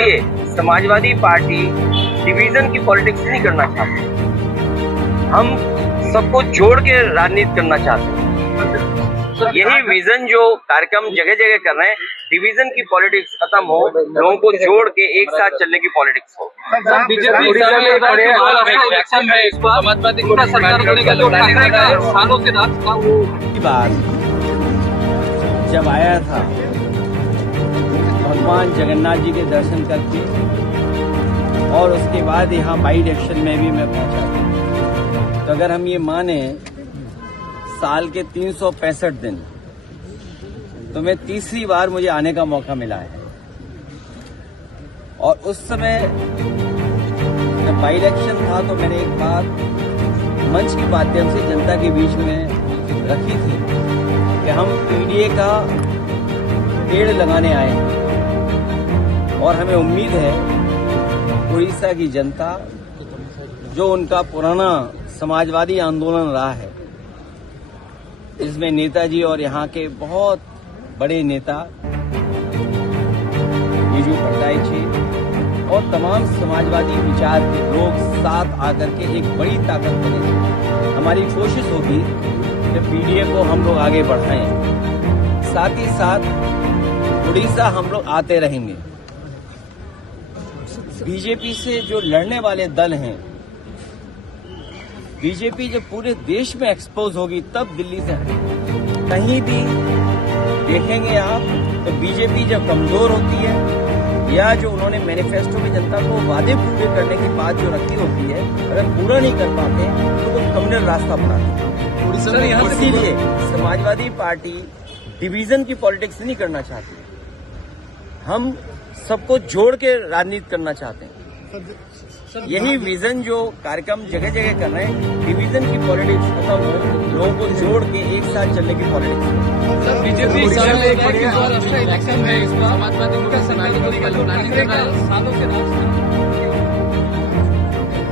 इसीलिए Samajwadi party division की politics नहीं करना चाहती। हम सबको जोड़ के राजनीति करना चाहते हैं। यही विजन जो कार्यक्रम जगह जगह कर रहे हैं, डिवीजन की पॉलिटिक्स खत्म हो, लोगों को जोड़ के एक साथ चलने की पॉलिटिक्स हो। बीजेपी इलेक्शन में इस बार समाजवादी सरकार होने का जो ठाकरे का सालों से राज था वो बार जब आया था भगवान जगन्नाथ जी के दर्शन करके और उसके बाद यहाँ बाई इलेक्शन में भी मैं पहुंचा था। तो अगर हम ये माने साल के 365 दिन तो मैं तीसरी बार मुझे आने का मौका मिला है। और उस समय जब बाई इलेक्शन था तो मैंने एक बात मंच के माध्यम से जनता के बीच में रखी थी कि हम पीडीए का पेड़ लगाने आए हैं और हमें उम्मीद है उड़ीसा की जनता, जो उनका पुराना समाजवादी आंदोलन रहा है, इसमें नेताजी और यहाँ के बहुत बड़े नेता बीजू पट्टाई जी और तमाम समाजवादी विचार के लोग साथ आकर के एक बड़ी ताकत बने। हमारी कोशिश होगी कि पीडीए को हम लोग आगे बढ़ाएं, साथ ही साथ उड़ीसा हम लोग आते रहेंगे। बीजेपी से जो लड़ने वाले दल हैं, बीजेपी जब पूरे देश में एक्सपोज होगी तब दिल्ली से कहीं भी देखेंगे आप तो बीजेपी जब कमजोर होती है या जो उन्होंने मैनिफेस्टो में जनता को वादे पूरे करने की बात जो रखी होती है, अगर पूरा नहीं कर पाते तो वो कम्युनल रास्ता अपनाते हैं। इसीलिए समाजवादी पार्टी डिवीजन की पॉलिटिक्स नहीं करना चाहती। हम सबको जोड़ के राजनीति करना चाहते हैं। यही विजन जो कार्यक्रम जगह जगह कर रहे हैं, डिवीजन की पॉलिटिक्स खत्म हो, लोगों को जोड़ के एक साथ चलने की पॉलिटिक्स हो। बीजेपी इलेक्शन में इस बार समाजवादी का सालों से राज था।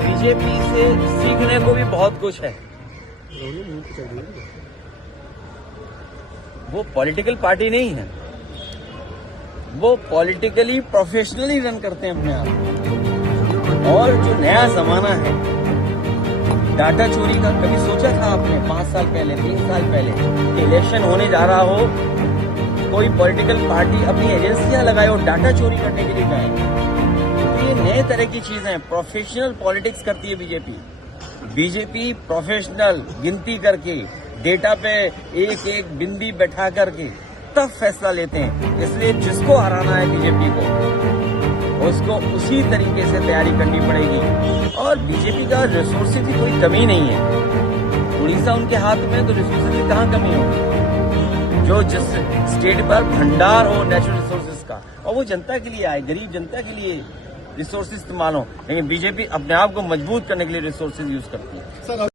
बीजेपी से सीखने को भी बहुत कुछ है। वो पॉलिटिकल पार्टी नहीं है, वो पॉलिटिकली प्रोफेशनली रन करते हैं अपने आप। और जो नया जमाना है डाटा चोरी का, कभी सोचा था आपने 5 साल पहले 3 साल पहले कि इलेक्शन होने जा रहा हो, कोई पॉलिटिकल पार्टी अपनी एजेंसियां लगाए और डाटा चोरी करने के लिए जाएंगे? तो ये नए तरह की चीजें हैं। प्रोफेशनल पॉलिटिक्स करती है बीजेपी। बीजेपी प्रोफेशनल गिनती करके डेटा पे एक एक बिंदी बैठा करके तब फैसला लेते हैं। इसलिए जिसको हराना है बीजेपी को, उसको उसी तरीके से तैयारी करनी पड़ेगी। और बीजेपी का रिसोर्सेज की कोई कमी नहीं है। उड़ीसा उनके हाथ में, तो रिसोर्सेज की कहाँ कमी होगी? जो जिस स्टेट पर भंडार हो नेचुरल रिसोर्सेज का, और वो जनता के लिए आए, गरीब जनता के लिए रिसोर्सेज इस्तेमाल हो। लेकिन बीजेपी अपने आप को मजबूत करने के लिए रिसोर्सेज यूज करती है।